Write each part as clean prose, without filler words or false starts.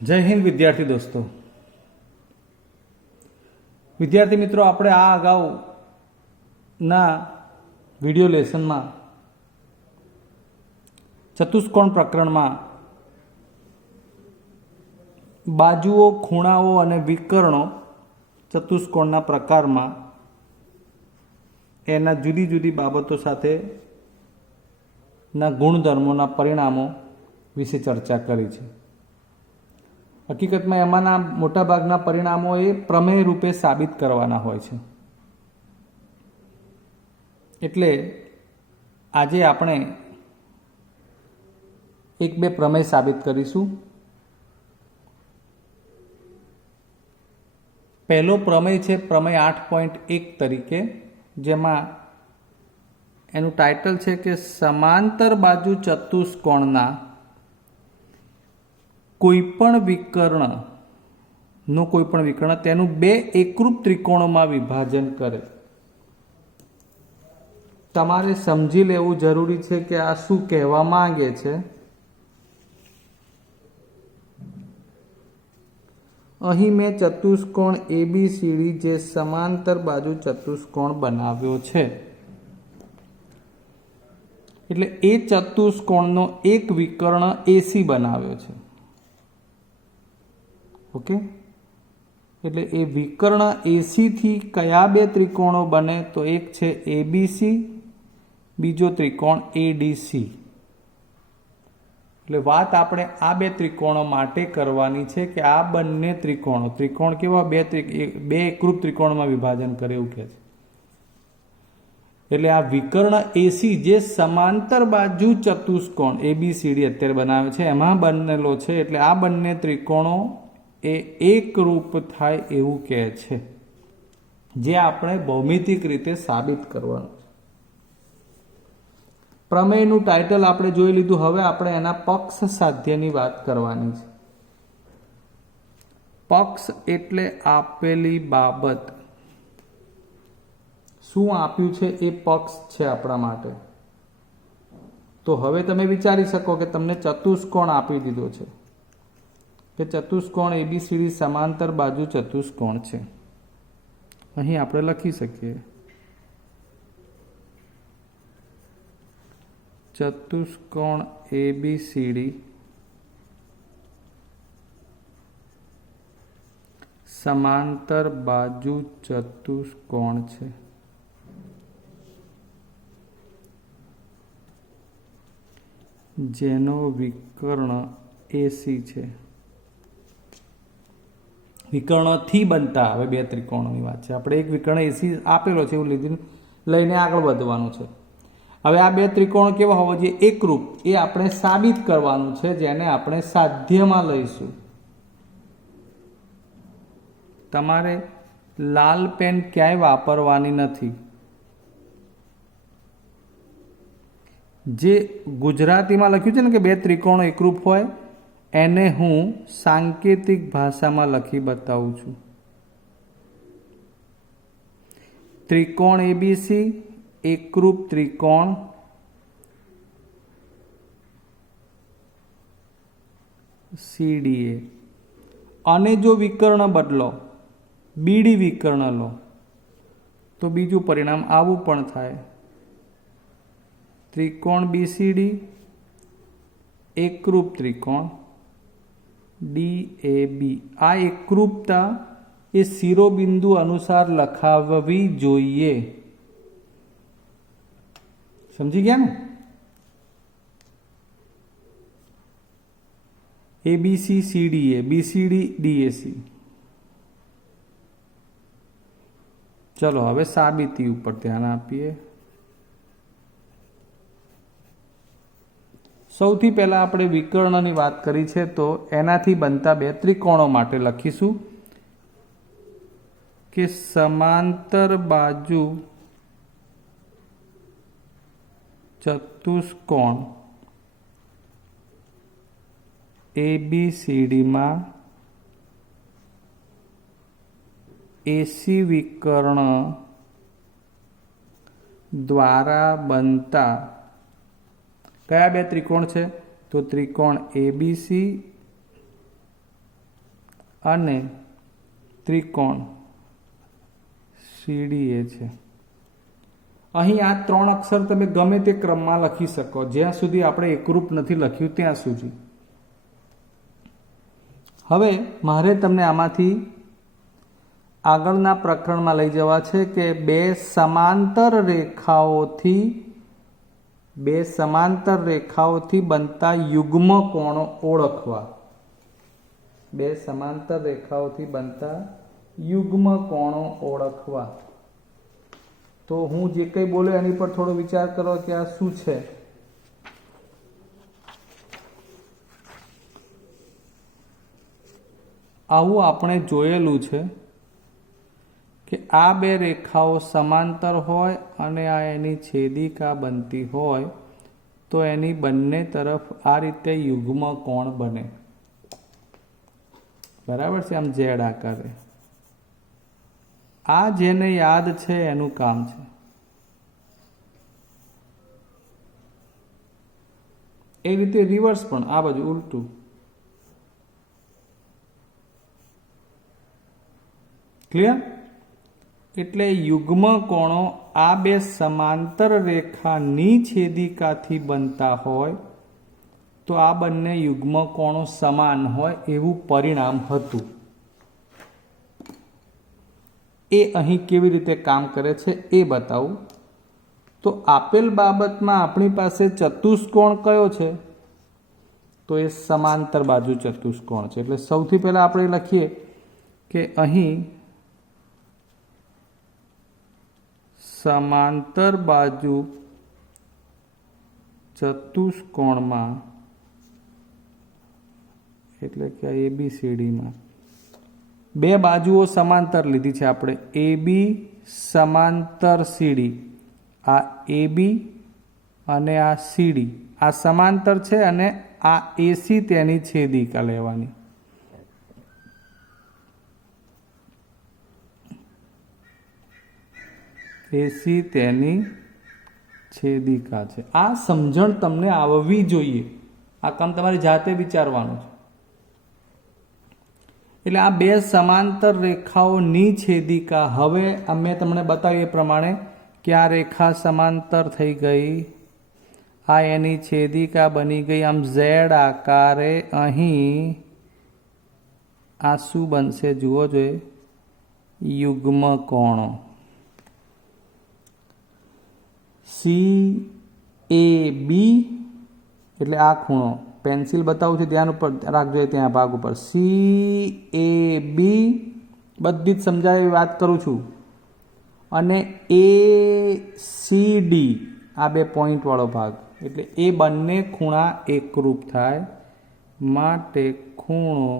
જય હિન્દ વિદ્યાર્થી દોસ્તો। વિદ્યાર્થી મિત્રો, આપણે આ અગાઉના વિડિયો લેસનમાં ચતુષ્કોણ પ્રકરણમાં બાજુઓ, ખૂણાઓ અને વિકર્ણો ચતુષ્કોણના પ્રકારમાં એના જુદી જુદી બાબતો સાથેના ગુણધર્મોના પરિણામો વિશે ચર્ચા કરી છે। હકીકતમાં એમાંના મોટાભાગના પરિણામો એ પ્રમેય રૂપે સાબિત કરવાના હોય છે। એટલે આજે આપણે એક બે પ્રમેય સાબિત કરીશું। પહેલો પ્રમેય છે પ્રમેય 8.1 તરીકે, જેમાં એનું ટાઇટલ છે કે સમાંતર બાજુ ચતુષ્કોણના કોઈપણ વિકર્ણ તેનું બે એકરૂપ ત્રિકોણોમાં વિભાજન કરે। તમારે સમજી લેવું જરૂરી છે કે આ શું કહેવા માંગે છે। અહીં મેં ચતુષ્કોણ ABCD જે સમાંતર બાજુ ચતુષ્કોણ બનાવ્યો છે, એટલે એ ચતુષ્કોણનો એક વિકર્ણ AC બનાવ્યો છે। ઓકે, એટલે એ વિકર્ણ AC થી કયા બે ત્રિકોણો બને? તો એક છે ABC, બીજો ત્રિકોણ ADC। એટલે વાત આપણે આ બે ત્રિકોણો માટે કરવાની છે કે આ બંને ત્રિકોણ કેવા બે એકરૂપ ત્રિકોણમાં વિભાજન કરે એવું કહે છે। એટલે આ વિકર્ણ AC જે સમાંતર બાજુ ચતુષ્કોણ ABCD અત્યારે બનાવે છે એમાં બનેલો છે, એટલે આ બંને ત્રિકોણો એ એકરૂપ થાય એવું કહે છે, જે આપણે ભૌમિતિક રીતે સાબિત કરવાનું છે। પ્રમેયનું ટાઇટલ આપણે જોઈ લીધું, હવે આપણે એના પક્ષ સાધ્યની વાત કરવાની છે। પક્ષ એટલે આપેલી બાબત, શું આપ્યું છે એ પક્ષ છે આપણા માટે। તો હવે તમે વિચારી શકો કે તમને ચતુષ્કોણ આપી દીધો છે કે ચતુષ્કોણ ABCD સમાંતર બાજુ ચતુષ્કોણ છે। અહીં આપણે લખી શકીએ ચતુષ્કોણ ABCD સમાંતર બાજુ ચતુષ્કોણ છે। જેનો વિકર્ણ AC છે। વિકર્ણથી બનતા હવે બે ત્રિકોણોની વાત છે। આપણે એક વિકર્ણ AC આપેલો છે એવું લઈને આગળ વધવાનું છે। હવે આ બે ત્રિકોણ કેવા હોવા જોઈએ? એકરૂપ। એ આપણે સાબિત કરવાનું છે, જેને આપણે સાધ્યમાં લઈશું। તમારે લાલ પેન ક્યાંય વાપરવાની નથી। જે ગુજરાતીમાં લખ્યું છે ને કે બે ત્રિકોણો એકરૂપ હોય, એને હું સાંકેતિક ભાષામાં લખી બતાવું છું। ત્રિકોણ ABC એકરૂપ ત્રિકોણ CDA, અને જો વિકર્ણ બદલો, BD વિકર્ણ લો, તો બીજું પરિણામ આવું પણ થાય। ત્રિકોણ BCD એકરૂપ ત્રિકોણ DAB। આ એકરૂપતા એ શિરોબિંદુ અનુસાર લખાવવી જોઈએ। સમજી ગયા ને? ABC CDA, BCD DAC। ચલો હવે સાબિતી ઉપર ધ્યાન આપીએ। સૌથી પહેલા આપણે વિકર્ણની વાત કરી છે, તો એનાથી બનતા બે ત્રિકોણો માટે લખીશું કે સમાંતર બાજુ ચતુષ્કોણ ABCD માં AC વિકર્ણ દ્વારા બનતા કયા બે ત્રિકોણ છે? તો ત્રિકોણ ABC અને ત્રિકોણ CDA છે। અહીં આ 3 અક્ષર તમે ગમે તે ક્રમમાં લખી શકો, જ્યાં સુધી આપણે એકરૂપ નથી લખ્યું ત્યાં સુધી। હવે મારે તમને આમાંથી આગળના પ્રકરણમાં લઈ જવા છે કે બે સમાંતર રેખાઓથી બનતા યુગ્મ કોણો ઓળખવા। બે સમાંતર રેખાઓથી બનતા યુગ્મ કોણો ઓળખવા। તો હું જે કંઈ બોલ્યો એની પર થોડો વિચાર કરો કે આ શું છે। આવું આપણે જોયેલું છે કે આ બે રેખાઓ સમાંતર હોય અને આ એની છેદિકા બનતી હોય તો એની બંને તરફ આ રીતે યુગ્મ કોણ બને, બરાબર છે, આમ ઝેડ આકારે। આ જેને યાદ છે એનું કામ છે। એ રીતે રિવર્સ પણ, આ બાજુ ઉલટું। ક્લિયર? એટલે યુગ્મ કોણો આ બે સમાંતર રેખાની છેદિકાથી બનતા હોય તો આ બંને યુગ્મ કોણો સમાન હોય એવું પરિણામ હતું। એ અહીં કેવી રીતે કામ કરે છે એ બતાવું। તો આપેલ બાબતમાં આપણી પાસે ચતુષ્કોણ કયો છે? તો એ સમાંતર બાજુ ચતુષ્કોણ છે। એટલે સૌથી પહેલા આપણે લખીએ કે અહીં સમાંતર બાજુ ચતુષ્કોણમાં, એટલે કે ABCD માં બે બાજુઓ સમાંતર લીધી છે આપણે, AB સમાંતર CD। આ AB અને આ CD આ સમાંતર છે અને આ AC તેની છેદિકા લેવાની। AC તેની છેદિકા છે। આ સમજણ તમને આવવી જોઈએ, આ કામ તમારી જાતે વિચારવાનું છે। એટલે આ બે સમાંતર રેખાઓની છેદિકા, હવે અમે તમને બતાવીએ એ પ્રમાણે કે આ રેખા સમાંતર થઈ ગઈ, આ એની છેદિકા બની ગઈ આમ ઝેડ આકારે। અહીં આ શું બનશે જુઓ જોઈએ, યુગ્મ કોણો CAB, એટલે આ ખૂણો પેન્સિલ બતાવું છું, ધ્યાન ઉપર રાખજો, ત્યાં ભાગ ઉપર CAB, બધી જ સમજાય એવી વાત કરું છું। અને ACD આ બે પોઈન્ટ વાળો ભાગ, એટલે એ બંને ખૂણા એકરૂપ થાય માટે ખૂણો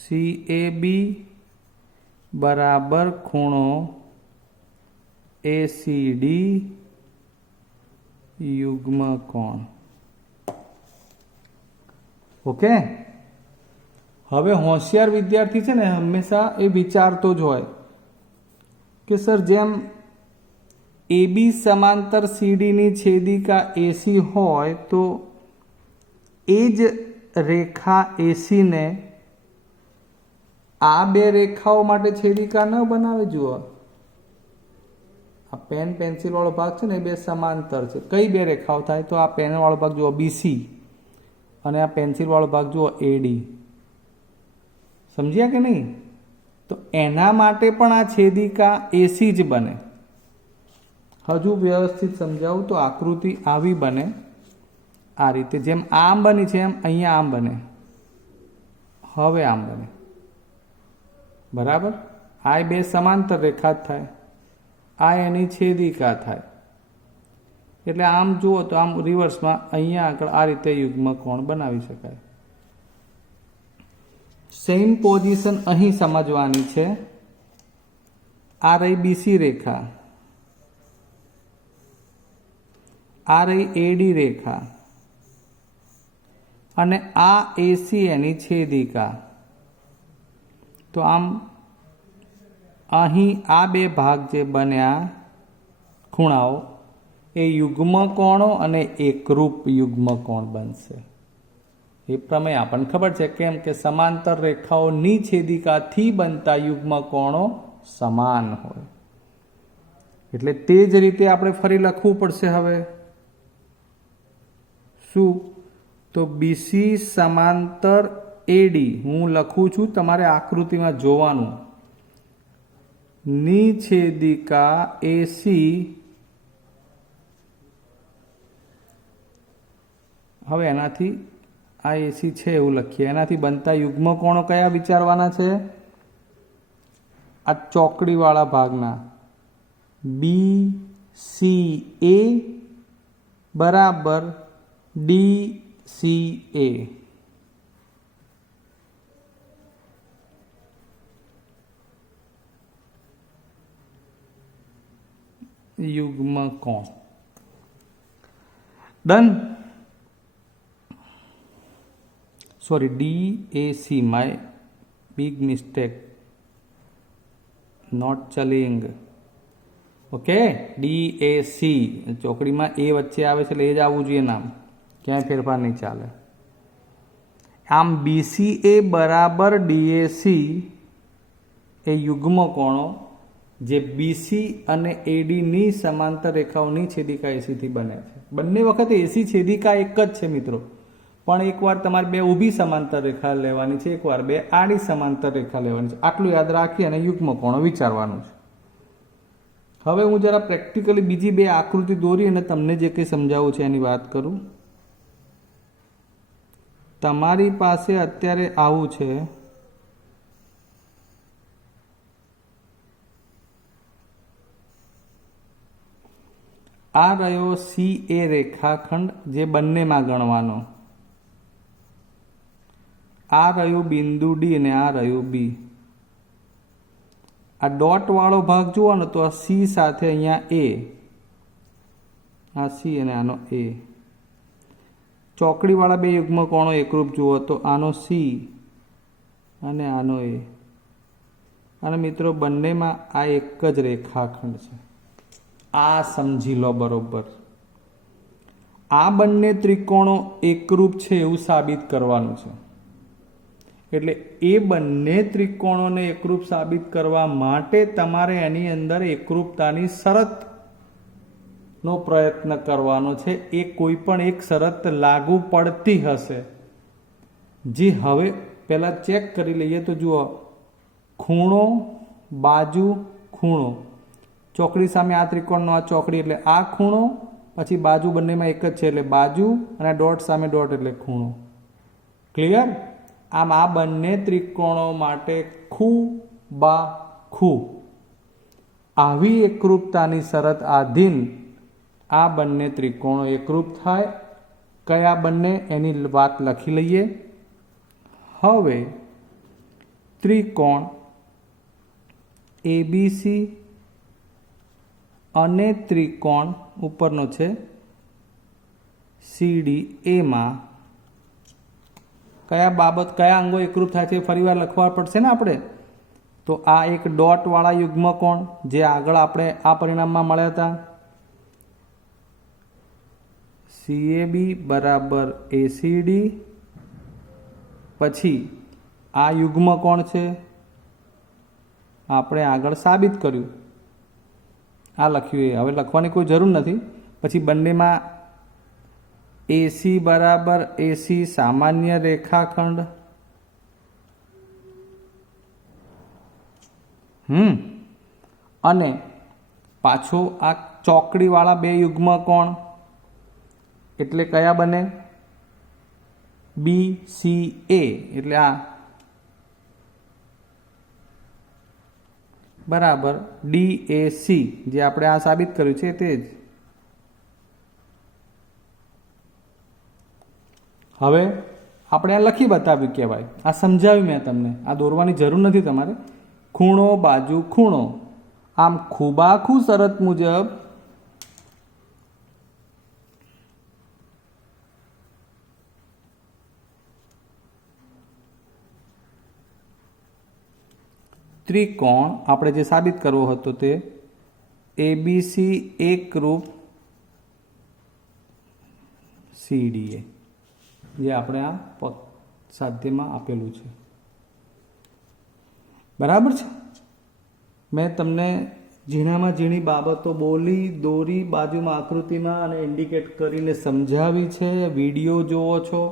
CAB બરાબર ખૂણો ACD યુગ્મ કોણ। ઓકે? હવે હોશિયાર વિદ્યાર્થી છે ને હંમેશા એ વિચારતો જ હોય કે સર જેમ AB સમાંતર CD ની છેદિકા AC હોય તો એ જ રેખા AC ને આ બે રેખાઓ માટે છેદિકા ન બનાવે। જુઓ આ પેન પેન્સિલ વાળો ભાગ છે ને એ બે સમાંતર છે। કઈ બે રેખાઓ થાય? તો આ પેન વાળો ભાગ જુઓ BC અને આ પેન્સિલ વાળો ભાગ જુઓ AD। સમજ્યા કે નહીં? તો એના માટે પણ આ છેદિકા AC જ બને। હજુ વ્યવસ્થિત સમજાવું તો આકૃતિ આવી બને, આ રીતે, જેમ આમ બની છે એમ અહીંયા આમ બને, હવે આમ બને, બરાબર? આ બે સમાંતર રેખા જ થાય, આ એની છેદિકા થાય। એટલે આમ જુઓ તો આમ રિવર્સમાં અહીંયા આગળ આ રીતે યુગ્મ કોણ બનાવી શકાય। સેમ પોઝિશન અહીં સમજવાની છે। આ રહી BC રેખા, આ રહી AD રેખા અને આ AC એની છેદિકા। તો આમ અહીં આ બે ભાગ જે બન્યા ખૂણાઓ એ યુગ્મ કોણો અને એકરૂપ યુગ્મ કોણ બનશે। એ પ્રમેય આપણને ખબર છે કેમ કે સમાંતર રેખાઓની છેદિકાથી બનતા યુગ્મ કોણો સમાન હોય. એટલે તે જ રીતે આપણે ફરી લખવું પડશે. હવે શું? તો બીસી સમાંતર એડી હું લખું છું, તમારે આકૃતિમાં જોવાનું. ની છેદિકા એસી, હવે એનાથી આ એસી છે એવું લખીએ. એનાથી બનતા યુગ્મ કોણો કયા વિચારવાના છે? આ ચોકડીવાળા ભાગના બી સી એ બરાબર ડી સી એ. યુગ્મ કોણ. Done. Sorry, D A C, my big mistake, not chilling. Okay, DAC ચોકડીમાં એ વચ્ચે આવે છે એટલે એ જ આવવું જોઈએ નામ, ક્યાંય ફેરફાર નહીં ચાલે. આમ BCA બરાબર DAC એ યુગ્મ કોણો જે BC અને AD ની સમાંતર રેખાઓની છેદિકા AC થી બને છે. બંને વખતે AC છેદિકા એક જ છે મિત્રો, પણ એકવાર તમારે બે ઊભી સમાંતર રેખા લેવાની છે, એકવાર બે આડી સમાંતર રેખા લેવાની છે. આટલું યાદ રાખી અને યુગ્મ કોણો વિચારવાનું છે. હવે હું જરા પ્રેક્ટિકલી બીજી બે આકૃતિ દોરી અને તમને જે કંઈ સમજાવું છે એની વાત કરું. તમારી પાસે અત્યારે આવું છે, આ રહ્યો CA રેખાખંડ જે બંનેમાં ગણવાનો, આ રહ્યું બિંદુ ડી અને આ રહ્યું બી. આ ડોટ વાળો ભાગ જુઓ ને તો આ સી સાથે અહીંયા એ, આ સી અને આનો એ. ચોકડી વાળા બે યુગ્મ કોણો એકરૂપ જુઓ તો આનો સી અને આનો એ. અને મિત્રો બંનેમાં આ એક જ રેખાખંડ છે. આ સમજી લો બરોબર. આ બંને ત્રિકોણો એકરૂપ છે એવું સાબિત કરવાનું છે. એટલે એ બંને ત્રિકોણોને એકરૂપ સાબિત કરવા માટે તમારે એની અંદર એકરૂપતાની શરતનો પ્રયત્ન કરવાનો છે. એ કોઈ પણ એક શરત લાગુ પડતી હશે. જે હવે પહેલાં ચેક કરી લઈએ તો જુઓ, ખૂણો બાજુ ખૂણો, ચોકડી સામે આ ત્રિકોણનો આ ચોકડી એટલે આ ખૂણો, પછી બાજુ બંનેમાં એક જ છે એટલે બાજુ, અને ડોટ સામે ડોટ એટલે ખૂણો. ક્લિયર? આમ આ બંને ત્રિકોણો માટે ખૂ બા ખૂ આવી એકરૂપતાની શરત આધીન આ બંને ત્રિકોણો એકરૂપ થાય. કયા બંને એની વાત લખી લઈએ. હવે ત્રિકોણ ABC અને ત્રિકોણ ઉપરનો છે CDA માં કયા અંગો એકરૂપ થાય છે ફરીવાર લખવા પડશે ને આપણે. તો આ એક ડોટ વાળા યુગ્મ કોણ જે આગળ આપણે આ પરિણામમાં મળ્યા હતા, CAB બરાબર ACD. પછી આ યુગ્મ કોણ છે આપણે આગળ સાબિત કર્યું, આ લખ્યું. એ હવે લખવાની કોઈ જરૂર નથી. પછી બંનેમાં AC બરાબર AC સામાન્ય રેખાખંડ. અને પાછો આ ચોકડીવાળા બે યુગ્મ કોણ એટલે કયા બને? BCA એટલે આ બરાબર DAC જે આપણે આ સાબિત કર્યું છે તે જ. હવે આપણે આ લખી બતાવ્યું કહેવાય, આ સમજાવ્યું મેં તમને, આ દોરવાની જરૂર નથી તમારે. ખૂણો બાજુ ખૂણો, આમ ખૂબાખૂ શરત મુજબ ત્રિકોણ આપણે જે સાબિત કરવો હતો તે ABC એકરૂપ CDA. જે આપણે આ સાધ્યમાં આપેલું છે. બરાબર છે. મેં તમને ઝીણામાં ઝીણી બાબતો બોલી, દોરી, બાજુમાં આકૃતિમાં અને ઇન્ડિકેટ કરીને સમજાવી છે. વિડીયો જોવો છો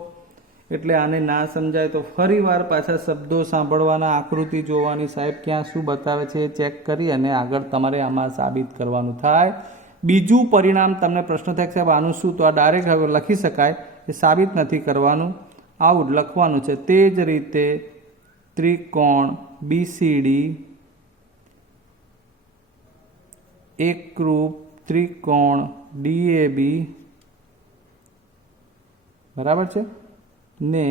એટલે આને ના સમજાય તો ફરી વાર પાછા શબ્દો સાંભળવાના, આકૃતિ જોવાની, સાહેબ ક્યાં શું બતાવે છે એ ચેક કરી અને આગળ તમારે આમાં સાબિત કરવાનું થાય. બીજું પરિણામ તમને પ્રશ્ન થાય સાહેબ આનું શું, તો આ ડાયરેક્ટ હવે લખી શકાય, એ સાબિત નથી કરવાનું, આવું જ લખવાનું છે. તે જ રીતે ત્રિકોણ બીસીડી એકરૂપ ત્રિકોણ ડીએબી, બરાબર છે, ને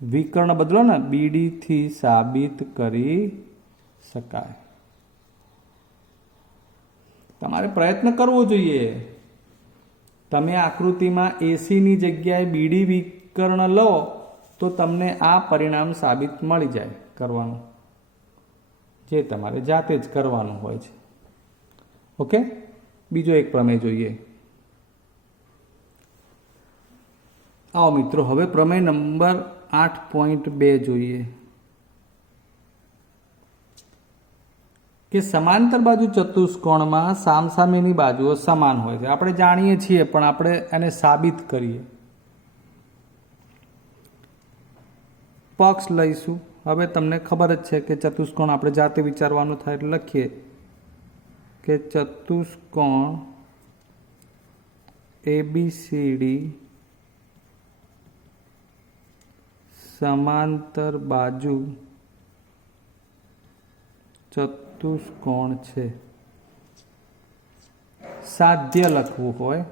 વિકર્ણ બદલો ને બીડી થી સાબિત કરી શકાય. તમારે પ્રયત્ન કરવો જોઈએ. તમે આકૃતિમાં એસીની જગ્યાએ બીડી વિકર્ણ લો તો તમને આ પરિણામ સાબિત મળી જાય કરવાનું, જે તમારે જાતે જ કરવાનું હોય છે. ઓકે, બીજો એક પ્રમેય જોઈએ. આવો મિત્રો, હવે પ્રમેય નંબર 8.2 જોઈએ કે સમાંતર બાજુ ચતુષ્કોણમાં સામસામેની બાજુઓ સમાન હોય છે. આપણે જાણીએ છીએ પણ આપણે એને સાબિત કરીએ. પક્ષ લઈશું. હવે તમને ખબર જ છે કે ચતુષ્કોણ આપણે જાતે વિચારવાનું થાય એટલે લખીએ કે ચતુષ્કોણ એબીસીડી સમાંતર બાજુ ચતુષ્કોણ છે. સાધ્ય લખવું હોય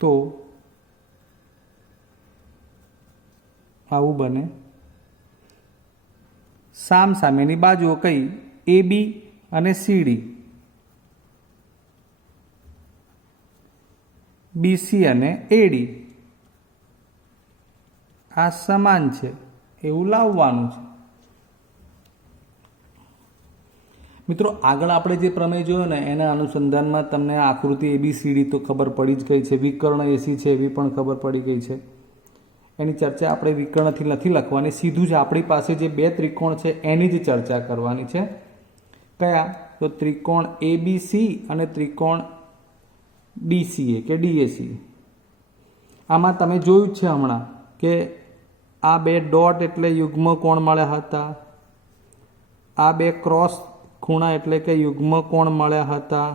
તો આવું બને. સામસામેની બાજુઓ કઈ? AB અને CD, BC અને AD આ સમાન છે એવું લાવવાનું છે. મિત્રો, આગળ આપણે જે પ્રમેય જોયો ને એના અનુસંધાનમાં તમને આકૃતિ ABCD તો ખબર પડી જ ગઈ છે, વિકર્ણ એસી છે એવી પણ ખબર પડી ગઈ છે. એની ચર્ચા આપણે વિકર્ણથી નથી લખવાની, સીધું જ આપણી પાસે જે બે ત્રિકોણ છે એની જ ચર્ચા કરવાની છે. કયા? તો ત્રિકોણ ABC અને ત્રિકોણ DCA કે DAC. આમાં તમે જોયું જ છે હમણાં કે આ બે ડોટ એટલે યુગ્મ કોણ મળ્યા હતા, આ બે ક્રોસ ખૂણા એટલે કે યુગ્મ કોણ મળ્યા હતા,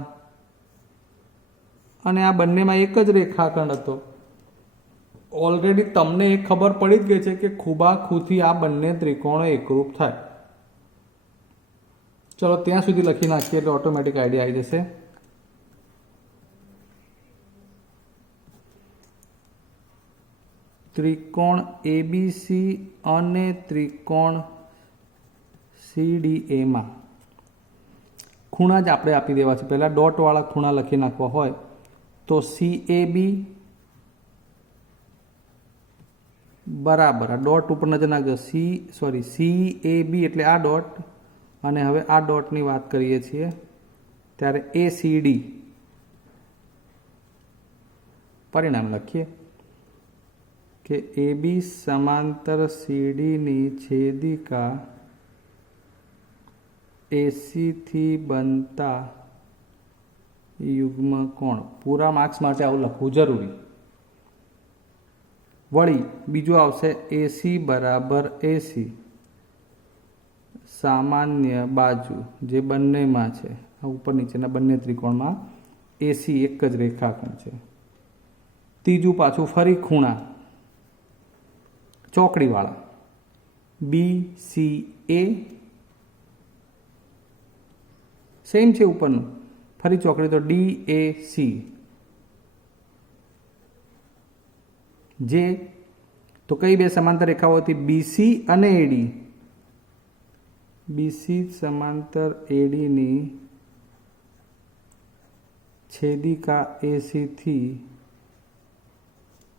અને આ બંનેમાં એક જ રેખાખંડ હતો. ઓલરેડી તમને એ ખબર પડી જ ગઈ છે કે ખૂબાખૂથી આ બંને ત્રિકોણો એકરૂપ થાય. ચલો ત્યાં સુધી લખી નાખીએ એટલે ઓટોમેટિક આઈડિયા આવી જશે. ત્રિકોણ ABC અને ત્રિકોણ CDA માં ખૂણા જ આપણે આપી દેવા છે. પહેલા ડોટવાળા ખૂણા લખી નાખવા હોય તો CAB બરાબર, આ ડોટ ઉપર નજર નાખજો, CAB એટલે આ ડોટ, અને હવે આ ડોટની વાત કરીએ છીએ ત્યારે ACD. પરિણામ લખીએ કે AB સમાંતર CD ની છેદિકા AC થી બનતા યુગ્મ કોણ. પૂરા માર્ક્સ માટે આવું લખવું જરૂરી. વળી બીજું આવશે AC બરાબર AC સામાન્ય બાજુ, જે બંનેમાં છે, ઉપર નીચેના બંને ત્રિકોણમાં AC એક જ રેખાખંડ છે. ત્રીજું પાછું ફરી ખૂણા ચોકડીવાળા BCA, સેમ છે ઉપરનું, ફરી ચોકડી તો DAC, જે તો કઈ બે સમાંતર રેખાઓ હતી? BC અને AD. BC સમાંતર AD ની છેદિકા AC થી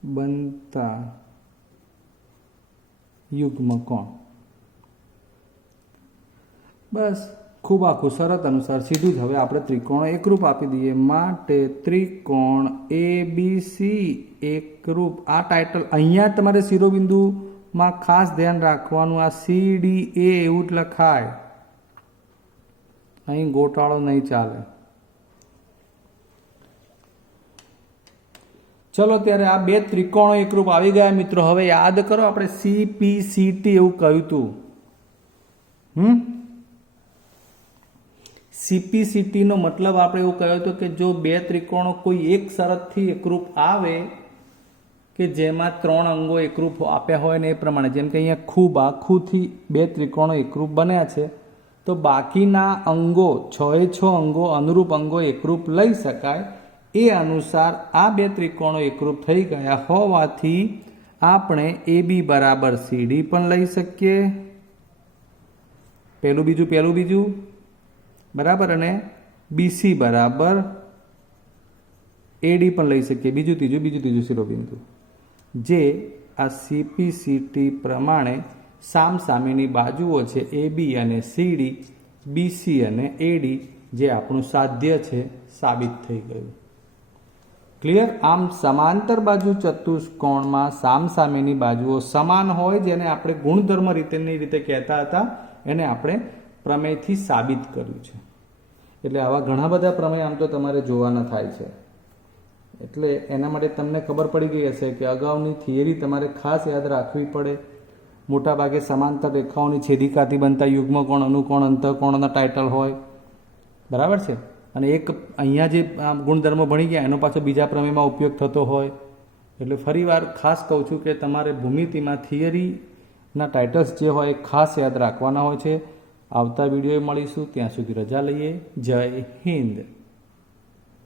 બનતા યુગ્મ કોણ. બસ ખૂબ આખું શરત અનુસાર સીધું જ હવે આપણે ત્રિકોણો એકરૂપ આપી દઈએ. માટે ત્રિકોણ ABC એકરૂપ. આ ટાઇટલ અહીંયા તમારે શિરોબિંદુમાં ખાસ ધ્યાન રાખવાનું, આ CDA એવું જ લખાય, અહીં ગોટાળો નહીં ચાલે. ચલો ત્યારે આ બે ત્રિકોણો એકરૂપ આવી ગયા મિત્રો. હવે યાદ કરો આપણે CPCT એવું કહ્યું હતું. CPCT નો મતલબ આપણે એવું કહ્યું હતું કે જો બે ત્રિકોણો કોઈ એક શરતથી એકરૂપ આવે કે જેમાં 3 અંગો એકરૂપ આપ્યા હોય ને એ પ્રમાણે, જેમ કે અહીંયા ખૂબ આખુંથી બે ત્રિકોણો એકરૂપ બન્યા છે, તો બાકીના અંગો 6 અંગો અનુરૂપ અંગો એકરૂપ લઈ શકાય. એ અનુસાર આ બે ત્રિકોણો એકરૂપ થઈ ગયા હોવાથી આપણે AB બરાબર CD પણ લઈ શકીએ. પહેલું બીજું બરાબર, અને BC બરાબર AD પણ લઈ શકીએ, બીજું ત્રીજું શિરોબિંદુ, જે આ CPCT પ્રમાણે સામસામેની બાજુઓ છે AB અને CD, BC અને AD, જે આપણું સાધ્ય છે સાબિત થઈ ગયું. ક્લિયર? આમ સમાંતર બાજુ ચતુષ્કોણમાં સામસામેની બાજુઓ સમાન હોય, જેને આપણે ગુણધર્મ રીતેની રીતે કહેતા હતા, એને આપણે પ્રમેયથી સાબિત કર્યું છે. એટલે આવા ઘણા બધા પ્રમેય આમ તો તમારે જોવાના થાય છે. એટલે એના માટે તમને ખબર પડી ગઈ હશે કે અગાઉની થિયરી તમારે ખાસ યાદ રાખવી પડે. મોટાભાગે સમાંતર રેખાઓની છેદિકાથી બનતા યુગ્મકોણ, અનુકોણ, અંતઃકોણના ટાઇટલ હોય, બરાબર છે. અને એક અહીંયા જે ગુણધર્મો ભણી ગયા એનો પાછો બીજા પ્રમેયમાં ઉપયોગ થતો હોય. એટલે ફરીવાર ખાસ કહું છું કે તમારે ભૂમિતિમાં થિયરીના ટાઇટલ્સ જે હોય એ ખાસ યાદ રાખવાના હોય છે. આવતા વિડીયોએ મળીશું, ત્યાં સુધી રજા લઈએ. જય હિન્દ.